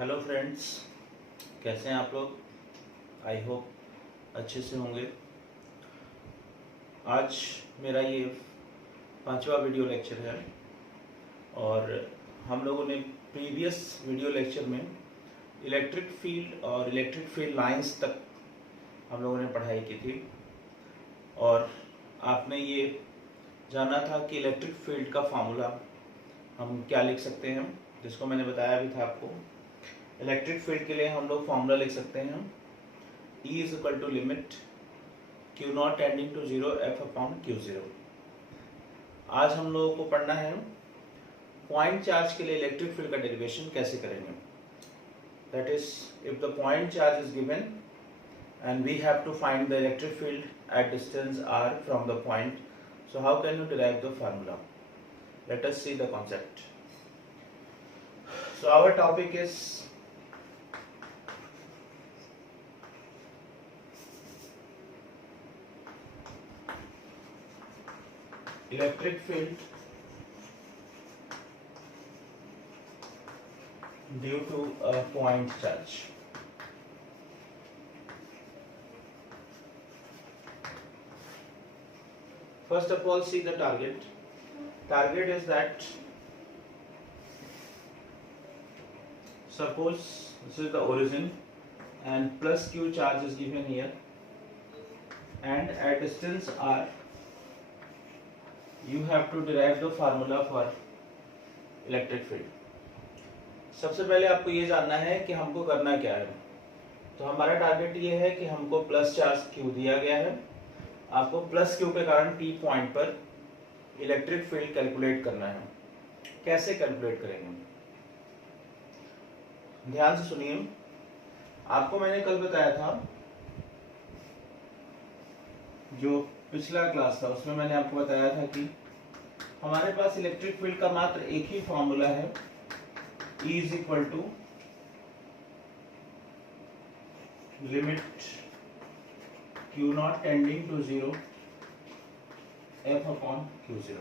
Hello friends, कैसे हैं आप लोग। आई होप अच्छे से होंगे। आज मेरा ये 5वां वीडियो लेक्चर है और हम लोगों ने प्रीवियस वीडियो लेक्चर में इलेक्ट्रिक फील्ड और इलेक्ट्रिक फील्ड लाइंस तक हम लोगों ने पढ़ाई की थी और आपने ये जाना था कि इलेक्ट्रिक फील्ड का फार्मूला हम क्या लिख सकते हैं, जिसको मैंने बताया भी था आपको। इलेक्ट्रिक फील्ड के लिए हम लोग फॉर्मूला लिख सकते हैं E is equal to limit Q naught tending to 0 F upon Q0। आज हम लोगों को पढ़ना है पॉइंट चार्ज के लिए इलेक्ट्रिक फील्ड का डेरिवेशन कैसे करेंगे। That is if the point charge is given and we have to find the electric field at distance r from the point. So how can you derive the formula? Let us see the concept. So our topic is electric field due to a point charge. First of all, see the target. Target is that suppose this is the origin and plus Q charge is given here, and at distance r you have to derive the formula for electric field. सबसे पहले आपको ये जानना है कि हमको करना क्या है। तो हमारा टारगेट ये है कि हमको प्लस चार्ज Q दिया गया है, आपको प्लस Q के कारण P पॉइंट पर इलेक्ट्रिक फील्ड कैलकुलेट करना है। कैसे कैलकुलेट करेंगे, ध्यान से सुनिए। आपको मैंने कल बताया था, जो पिछला क्लास था उसमें मैंने आपको बताया था कि हमारे पास इलेक्ट्रिक फील्ड का मात्र एक ही फॉर्मूला है, E is equal to limit Q naught tending to 0 F upon Q0।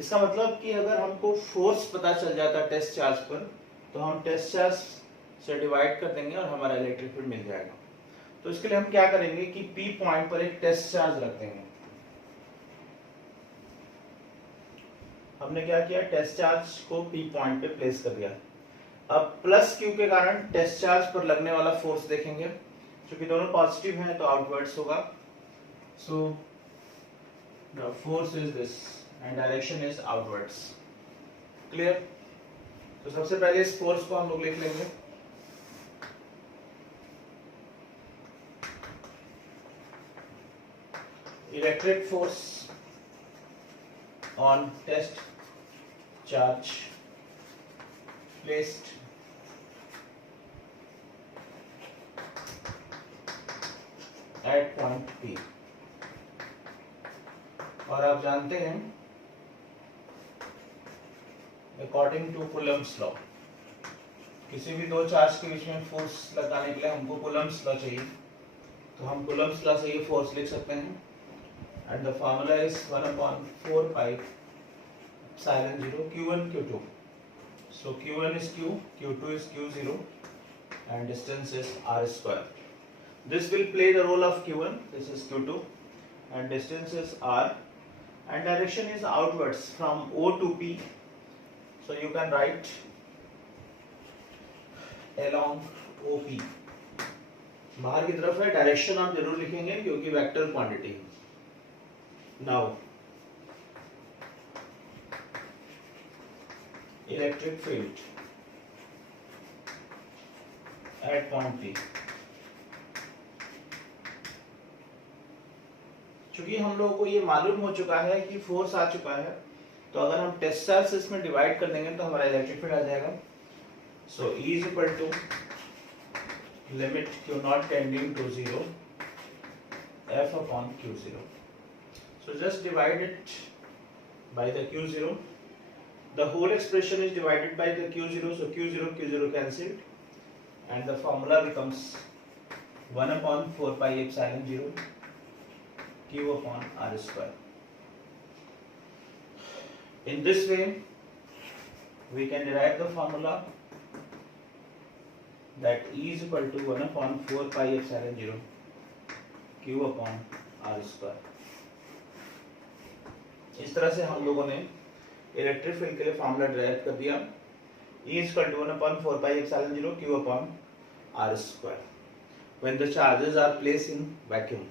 इसका मतलब कि अगर हमको फोर्स पता चल जाता है टेस्ट चार्ज पर, तो हम टेस्ट चार्ज से डिवाइड कर देंगे और हमारा इलेक्ट्रिक फील्ड मिल जाएगा। तो इसके लिए हम क्या करेंगे कि P पॉइंट पर एक टेस्ट चार्ज रख देंगे। हमने क्या किया, टेस्ट चार्ज को P पॉइंट पे प्लेस कर दिया। अब प्लस Q के कारण टेस्ट चार्ज पर लगने वाला फोर्स देखेंगे। क्योंकि दोनों पॉजिटिव हैं तो आउटवर्ड्स होगा। So the force is this and direction is outwards. Clear. तो सबसे पहले इस फोर्स को हम लोग लिख लेंगे। Electric force on test charge placed at point P। और आप जानते हैं अकॉर्डिंग टू कूलम्ब्स लॉ, किसी भी दो चार्ज के बीच में फोर्स लगाने के लिए हमको कूलम्ब्स लॉ चाहिए। तो हम कूलम्ब्स लॉ से ये फोर्स लिख सकते हैं and the formula is 1/4 pi epsilon 0 Q1 Q2। So Q1 is Q, Q2 is Q0 and distance is r square. This will play the role of Q1, this is Q2 and distance is r and direction is outwards from O to P. So you can write along OP। बाहर की तरफ है, direction आप जरूर लिखेंगे क्योंकि vector quantity. Now electric field at point P। चूंकि हम लोगों को ये मालूम हो चुका है कि फोर्स आ चुका है, तो अगर हम टेस्ट चार्ज से इसमें डिवाइड कर देंगे तो हमारा इलेक्ट्रिक फील्ड आ जाएगा। So E is equal to limit Q naught tending to 0 F upon Q0। So just divide it by the Q0। The whole expression is divided by the Q0, so Q0 cancelled and the formula becomes 1/4 pi epsilon 0 Q upon r square। In this way we can derive the formula that E is equal to 1/4 pi epsilon 0 Q upon R square. इस तरह से हम लोगों ने electric field के लिए formula derive कर दिया। E is equal to 1/4 pi epsilon 0 Q upon R square when the charges are placed in vacuum.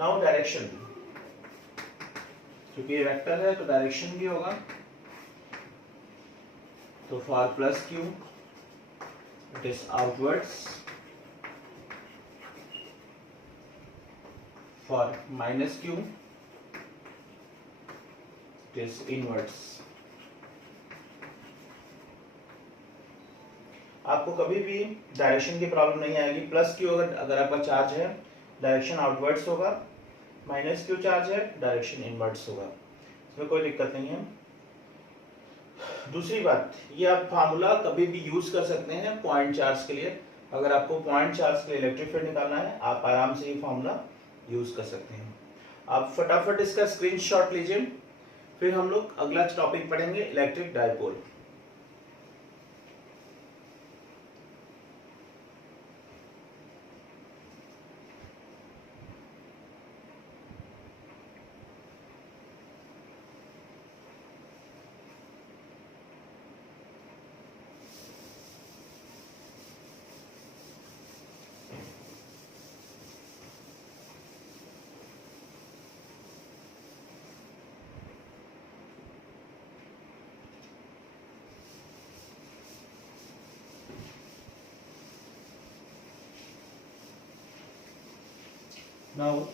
Now direction, क्योंकि ये वेक्टर है तो डायरेक्शन भी होगा। तो for plus Q it is outwards, for minus Q it is inwards. आपको कभी भी डायरेक्शन की प्रॉब्लम नहीं आएगी। प्लस क्यू अगर आपका चार्ज है डायरेक्शन आउटवर्ड्स होगा, माइनस क्यू चार्ज है डायरेक्शन इनवर्ड्स होगा, इसमें कोई दिक्कत नहीं है। दूसरी बात, ये आप फार्मूला कभी भी यूज कर सकते हैं पॉइंट चार्ज के लिए। अगर आपको पॉइंट चार्ज के लिए इलेक्ट्रिक फील्ड निकालना है आप आराम से ये फार्मूला यूज कर सकते हैं। आप फटाफट इसका स्क्रीनशॉट लीजिए, फिर हम लोग अगला टॉपिक पढ़ेंगे electric dipole. Now,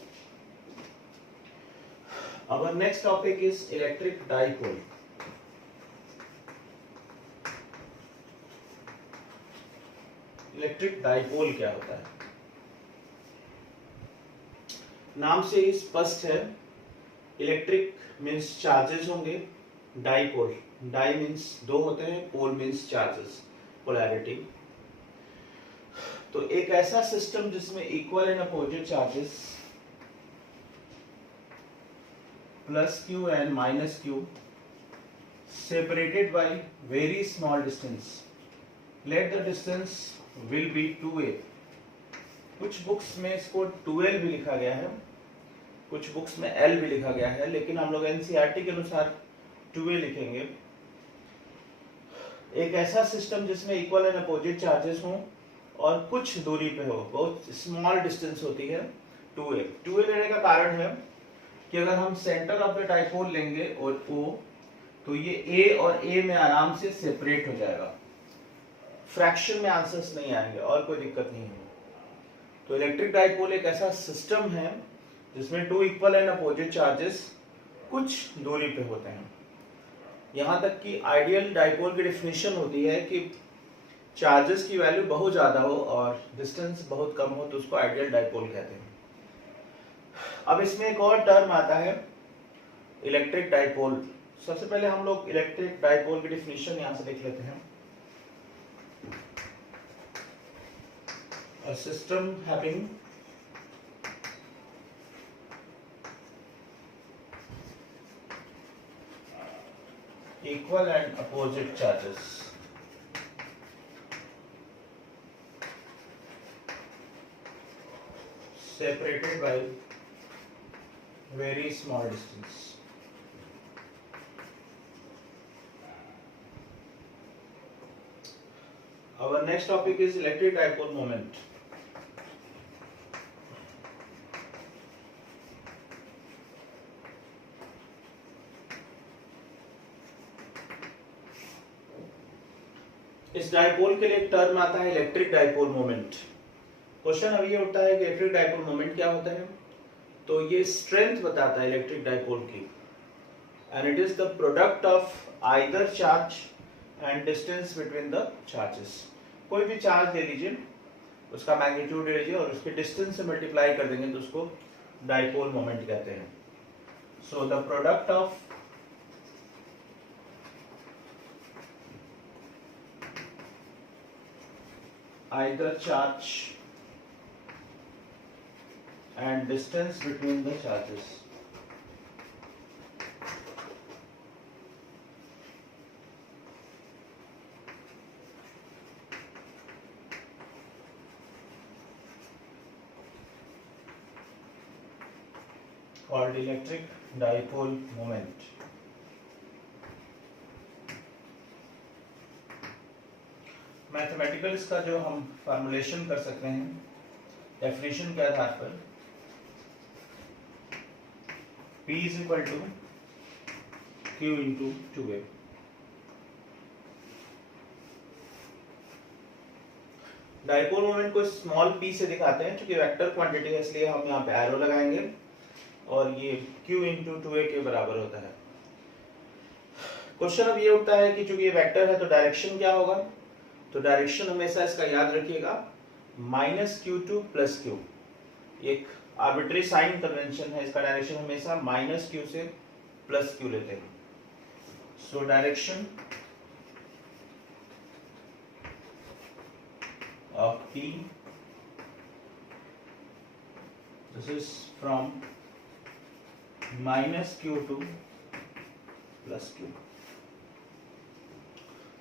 our next topic is electric dipole. Electric dipole क्या होता है? नाम से ही स्पष्ट है, इलेक्ट्रिक मीन्स चार्जेस होंगे, डाइपोल, डाई मीन्स दो होते हैं, पोल मीन्स चार्जेस, पोलैरिटी। तो एक ऐसा सिस्टम जिसमें equal and opposite charges plus Q and minus Q separated by very small distance, let the distance will be 2a। कुछ books में इसको 2l भी लिखा गया है, कुछ बुक्स में l भी लिखा गया है, लेकिन हम लोग एनसीईआरटी के अनुसार 2a लिखेंगे। एक ऐसा सिस्टम जिसमें इक्वल एंड अपोजिट चार्जेस हों और कुछ दूरी पे हो, बहुत स्मॉल डिस्टेंस होती है, 2a। 2a लेने का कारण है कि अगर हम सेंटर ऑफ द डाइपोल लेंगे और O, तो ये A और A में आराम से सेपरेट हो जाएगा, फ्रैक्शन में आंसर्स नहीं आएंगे और कोई दिक्कत नहीं है। तो इलेक्ट्रिक डाइपोल एक ऐसा सिस्टम है जिसमें two equal and opposite charges कुछ दूरी पे होते हैं। यहां तक कि आइडियल डाइपोल की डेफिनेशन होती है कि चार्जेस की वैल्यू बहुत ज्यादा हो और डिस्टेंस बहुत कम हो, तो उसको आइडियल डाइपोल कहते हैं। अब इसमें एक और टर्म आता है इलेक्ट्रिक डाइपोल। सबसे पहले हम लोग इलेक्ट्रिक डाइपोल की डेफिनेशन यहां से देख लेते हैं। A system having equal and opposite charges separated by very small distance. Our next topic is electric dipole moment. इस डाइपोल के लिए एक टर्म आता है इलेक्ट्रिक डाइपोल मोमेंट। क्वेश्चन अभी ये उठता है कि इलेक्ट्रिक डाइपोल मोमेंट क्या होता है, तो ये स्ट्रेंथ बताता है इलेक्ट्रिक डाइपोल की, and it is the product of either charge and distance between the charges. कोई भी चार्ज ले लीजिए, उसका मैग्नीट्यूड ले लीजिए और उसके डिस्टेंस से मल्टीप्लाई कर देंगे तो उसको डाइपोल मोमेंट कहते हैं। So the product of either charge and distance between the charges called electric dipole moment. Mathematical इसका जो हम फॉर्मुलेशन कर सकते हैं डेफिनेशन के आधार पर, P is equal to Q into 2A। Dipole moment को स्मॉल p से दिखाते हैं क्योंकि वेक्टर क्वांटिटी है, इसलिए हम यहाँ पे एरो लगाएंगे और ये Q इंटू 2A के बराबर होता है। क्वेश्चन अब ये उठता है कि चूंकि ये वेक्टर है तो डायरेक्शन क्या होगा, तो डायरेक्शन हमेशा इसका याद रखिएगा -q2 प्लस q, एक आर्बिट्री साइन कन्वेंशन है, इसका डायरेक्शन हमेशा -q से प्लस q लेते हैं। So direction of P, this is from -q to plus q.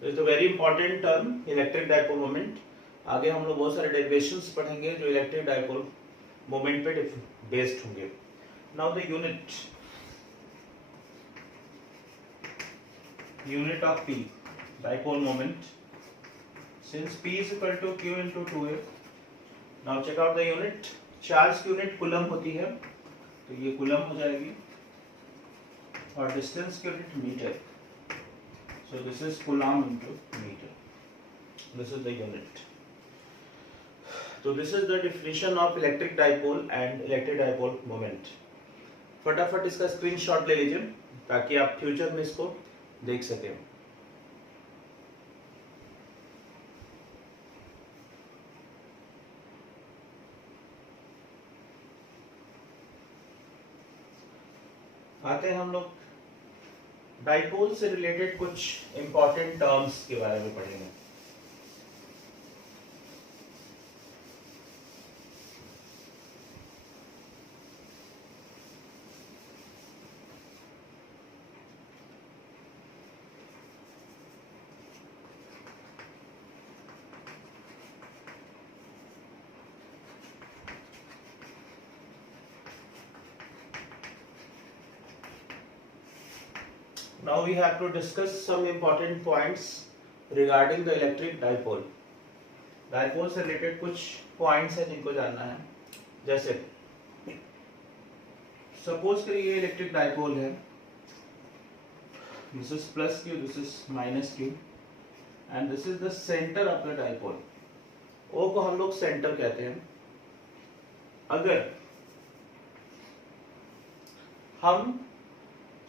This is a very important term, electric dipole moment. आगे हम लोग बहुत सारे डेरिवेशंस पढ़ेंगे जो इलेक्ट्रिक डाइपोल मोमेंट पे बेस्ड होंगे। Now the unit of P, dipole moment. Since P is equal to Q into 2A, now check out the unit. Charge की यूनिट कूलम होती है, तो ये कूलम हो जाएगी, और डिस्टेंस की unit metre, so this is coulomb into meter. This is the unit. So this is the definition of electric dipole and electric dipole moment. फटाफट इसका स्क्रीनशॉट ले लीजिए ताकि आप फ्यूचर में इसको देख सकें। आते हैं हम लोग डाइपोल से रिलेटेड कुछ इंपॉर्टेंट टर्म्स के बारे में पढ़ेंगे। Now we have to discuss some important points regarding the electric dipole. Dipole से related कुछ points हैं जिनको जानना है। जैसे suppose करिए ये electric dipole है, this is plus q, this is minus q, and this is the center of the dipole. O को हम लोग center कहते हैं। अगर हम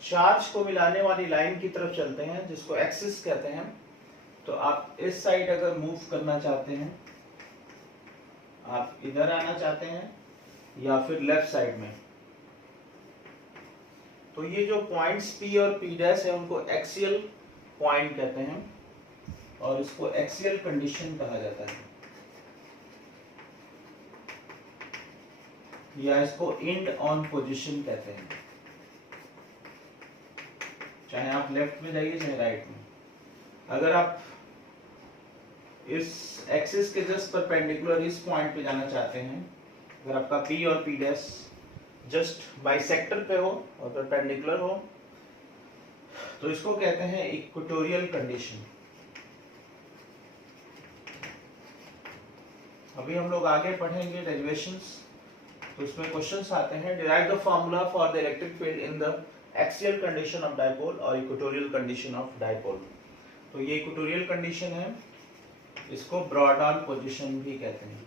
चार्ज को मिलाने वाली लाइन की तरफ चलते हैं जिसको एक्सिस कहते हैं, तो आप इस साइड अगर मूव करना चाहते हैं, आप इधर आना चाहते हैं या फिर लेफ्ट साइड में, तो ये जो पॉइंट्स P और P डैश है उनको एक्सियल पॉइंट कहते हैं और इसको एक्सियल कंडीशन कहा जाता है, या इसको एंड ऑन पोजीशन कहते हैं। चाहे आप लेफ्ट में जाइए चाहे राइट में, अगर आप इस एक्सिस के जस्ट परपेंडिकुलर इस पॉइंट पे जाना चाहते हैं, अगर आपका P और P डैश जस्ट बाइसेक्टर पे हो और परपेंडिकुलर हो, तो इसको कहते हैं इक्वेटोरियल कंडीशन। अभी हम लोग आगे पढ़ेंगे डेरिवेशंस, तो उसमें क्वेश्चंस आते हैं, derive the formula for the electric field in the axial condition of dipole और इक्वेटोरियल कंडीशन ऑफ डाइपोल। तो ये इक्वेटोरियल कंडीशन है, इसको ब्रॉड ऑन पोजीशन भी कहते हैं।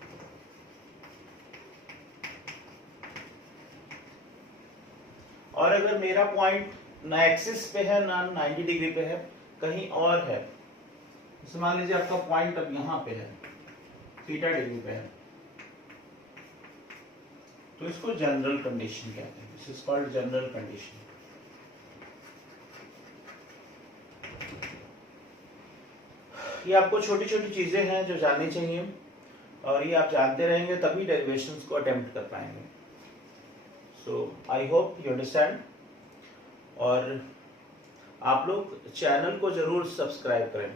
और अगर मेरा पॉइंट ना एक्सिस पे है ना 90 डिग्री पे है, कहीं और है, जैसे मान लीजिए आपका पॉइंट अब यहाँ पे है, थीटा डिग्री पे है, तो इसको जनरल कंडीशन कहते हैं। This is called general condition. ये आपको छोटी छोटी चीजें हैं जो जाननी चाहिए, और ये आप जानते रहेंगे तभी डेरिवेशंस को अटेम्प्ट कर पाएंगे। सो आई होप यू अंडरस्टैंड। और आप लोग चैनल को जरूर सब्सक्राइब करें।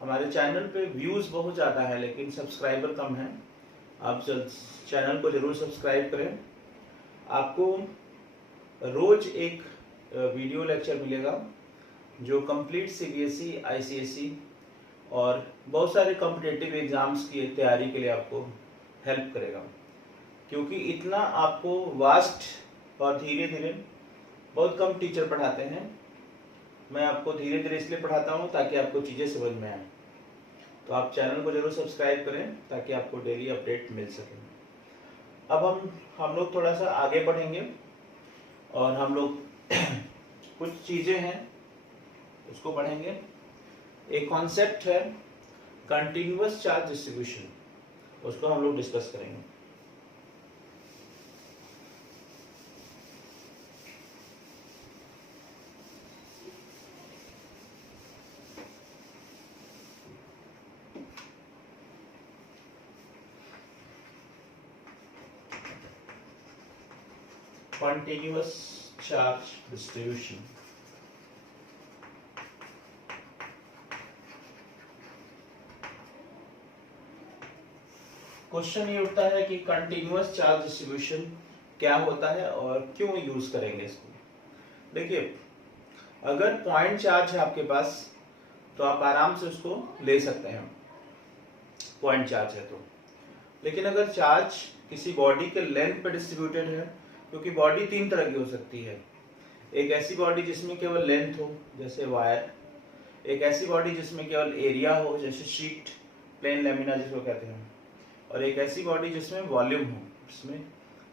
हमारे चैनल पे व्यूज बहुत ज़्यादा है लेकिन सब्सक्राइबर कम है। आप चैनल को जरूर सब्सक्राइब करें। आपको रोज एक वीडियो लेक्चर मिलेगा जो कंप्लीट सीबीएसई, आईसीएसई और बहुत सारे कॉम्पिटिटिव एग्जाम्स की तैयारी के लिए आपको हेल्प करेगा, क्योंकि इतना आपको वास्ट और धीरे धीरे बहुत कम टीचर पढ़ाते हैं। मैं आपको धीरे धीरे इसलिए पढ़ाता हूँ ताकि आपको चीज़ें समझ में आए। तो आप चैनल को जरूर सब्सक्राइब करें ताकि आपको डेली अपडेट मिल सके। अब हम लोग थोड़ा सा आगे बढ़ेंगे और हम लोग कुछ चीज़ें हैं उसको पढ़ेंगे। एक कॉन्सेप्ट है कंटिन्यूअस चार्ज डिस्ट्रीब्यूशन, उसको हम लोग डिस्कस करेंगे। Continuous charge distribution. क्वेश्चन ये उठता है कि कंटिन्यूअस चार्ज डिस्ट्रीब्यूशन क्या होता है और क्यों यूज करेंगे इसको। देखिए, अगर पॉइंट चार्ज है आपके पास तो आप आराम से उसको ले सकते हैं, पॉइंट चार्ज है तो। लेकिन अगर चार्ज किसी बॉडी के लेंथ पर डिस्ट्रीब्यूटेड है, क्योंकि बॉडी तीन तरह की हो सकती है। एक ऐसी बॉडी जिसमें केवल लेंथ हो जैसे वायर, एक ऐसी बॉडी जिसमें केवल एरिया हो जैसे शीट, प्लेन लैमिना जिसको कहते हैं, और एक ऐसी बॉडी जिसमें वॉल्यूम हो, जिसमें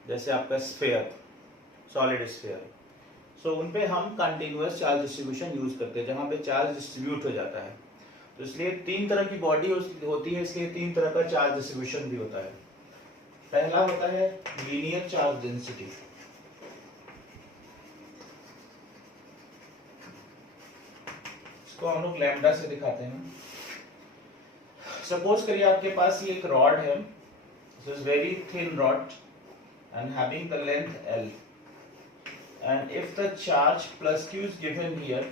जैसे आपका स्फीयर, सॉलिड स्फीयर। सो उन पे हम कंटिन्यूअस चार्ज डिस्ट्रीब्यूशन यूज करते हैं, जहाँ पे चार्ज डिस्ट्रीब्यूट हो जाता है। तो इसलिए तीन तरह की बॉडी होती है, इसलिए तीन तरह का चार्ज डिस्ट्रीब्यूशन भी होता है। पहला होता है लीनियर चार्ज डेंसिटी। इसको हम लोग लैम्डा से दिखाते हैं। सपोज करिए आपके पास ये एक रॉड है, this is very thin rod and having the length L, and if the charge plus Q is given here,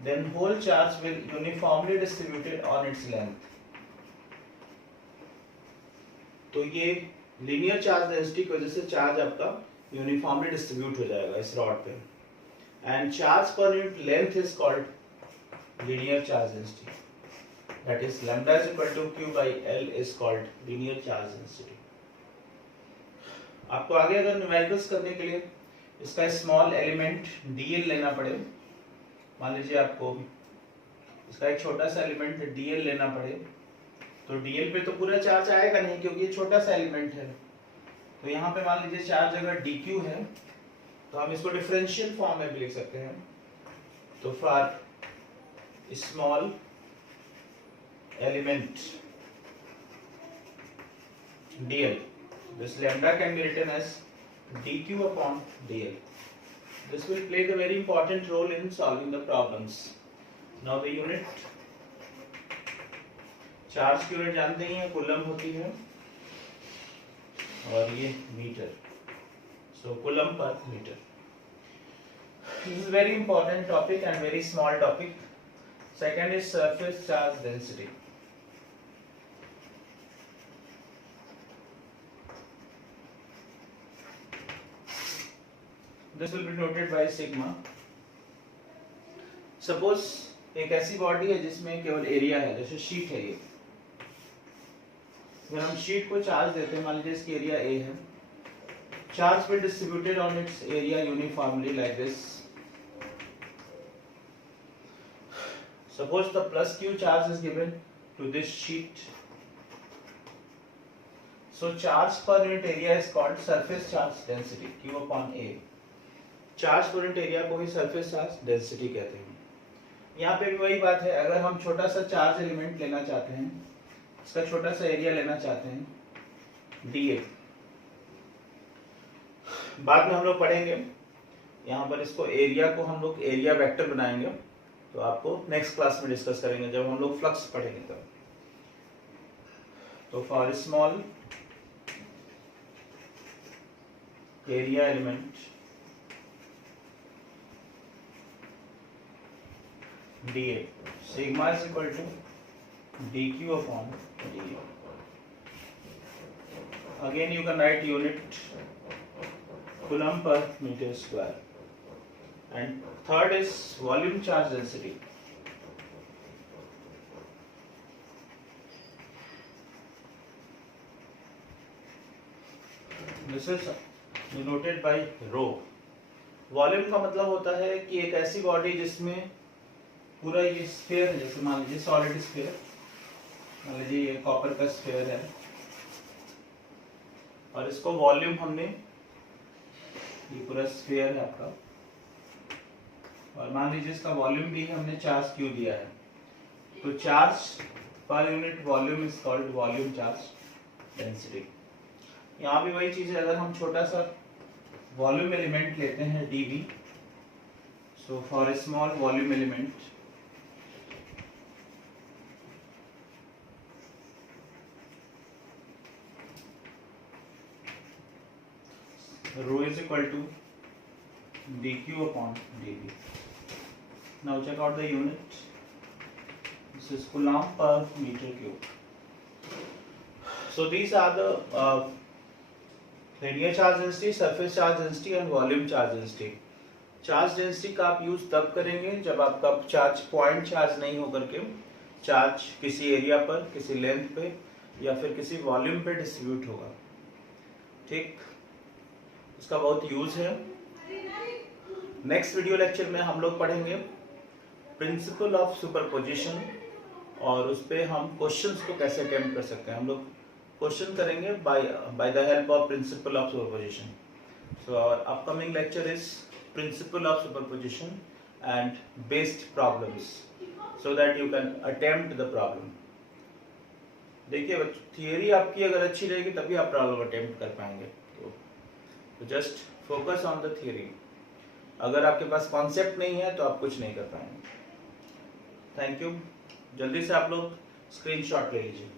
then whole charge will uniformly distributed on its length. तो ये लीनियर चार्ज डेंसिटी की वजह से charge आपका uniformly distribute हो जाएगा इस rod पे, and charge per unit length is called linear charge density, that is lambda is equal to Q by L is called linear charge density. आपको आगे अगर न्यूमेरिकल्स करने के लिए इसका स्मॉल एलिमेंट dl लेना पड़े, मान लीजिए आपको इसका एक छोटा सा एलिमेंट dl लेना पड़े, तो dl पे तो पूरा चार्ज आएगा नहीं क्योंकि ये छोटा सा एलिमेंट है। तो यहाँ पे मान लीजिए चार्ज अगर dq है तो हम इसको डिफरेंशियल फॉर्म में भी लिख सकते हैं। तो for small element dl, this lambda can be written as dq upon dl. This will play the very important role in solving the problems. Now the unit, charge की यूनिट जानते ही हैं, कूलम होती है, और ये metre, so coulomb per metre. This is very important topic and very small topic. Second is surface charge density. This will be noted by sigma. Suppose एक ऐसी बॉडी है जिसमें केवल एरिया है, जैसे शीट है ये। अगर हम शीट को चार्ज देते हैं, मान लीजिए इसकी एरिया A है, charge will distributed on its area uniformly like this. Suppose the plus Q charge is given to this sheet. So charge per unit area is called surface charge density, Q upon A. Charge per unit area को ही surface charge density कहते हैं। यहाँ पे भी वही बात है, अगर हम छोटा सा चार्ज एलिमेंट लेना चाहते हैं, इसका छोटा सा एरिया लेना चाहते हैं dA, बाद में हम लोग पढ़ेंगे, यहाँ पर इसको एरिया को हम लोग एरिया वेक्टर बनाएंगे, तो आपको नेक्स्ट क्लास में डिस्कस करेंगे जब हम लोग फ्लक्स पढ़ेंगे तब। तो for small area element dA, sigma is equal to dq upon dA. Again you can write unit coulomb per meter square. and third is volume charge density. This is denoted by rho. Volume का मतलब होता है कि एक ऐसी body जिसमें पूरा ये स्फीयर है, जैसे मान लीजिए सॉलिड स्फीयर, मान लीजिए ये कॉपर का स्फीयर है और इसको वॉल्यूम हमने, ये पूरा स्फीयर है आपका, और मान लीजिए इसका वॉल्यूम भी हमने चार्ज क्यू दिया है, तो charge per unit volume is called volume charge density. यहाँ भी वही चीज है, अगर हम छोटा सा वॉल्यूम एलिमेंट लेते हैं dV, so for small volume element rho is equal to dq upon dV. Now check out the unit. This is coulomb per meter cube. So these are the linear charge density, surface charge density and volume charge density. Charge density का आप use तब करेंगे जब आपका charge point charge नहीं होकर के charge किसी एरिया पर, किसी लेंथ पे या फिर किसी वॉल्यूम पे डिस्ट्रीब्यूट होगा। ठीक, इसका बहुत यूज है। नेक्स्ट वीडियो लेक्चर में हम लोग पढ़ेंगे प्रिंसिपल ऑफ सुपरपोजिशन और उस पे हम क्वेश्चंस को कैसे अटेम्प्ट कर सकते हैं। हम लोग क्वेश्चन करेंगे by the help of principle of superposition. So our upcoming lecture is principle of superposition and based problems, so that you can attempt the problem. देखिए, थियरी आपकी अगर अच्छी रहेगी तभी आप प्रॉब्लम अटेम्प्ट कर पाएंगे। तो just focus on the theory. अगर आपके पास कॉन्सेप्ट नहीं है तो आप कुछ नहीं कर पाएंगे। Thank you. जल्दी से आप लोग स्क्रीनशॉट ले लीजिए।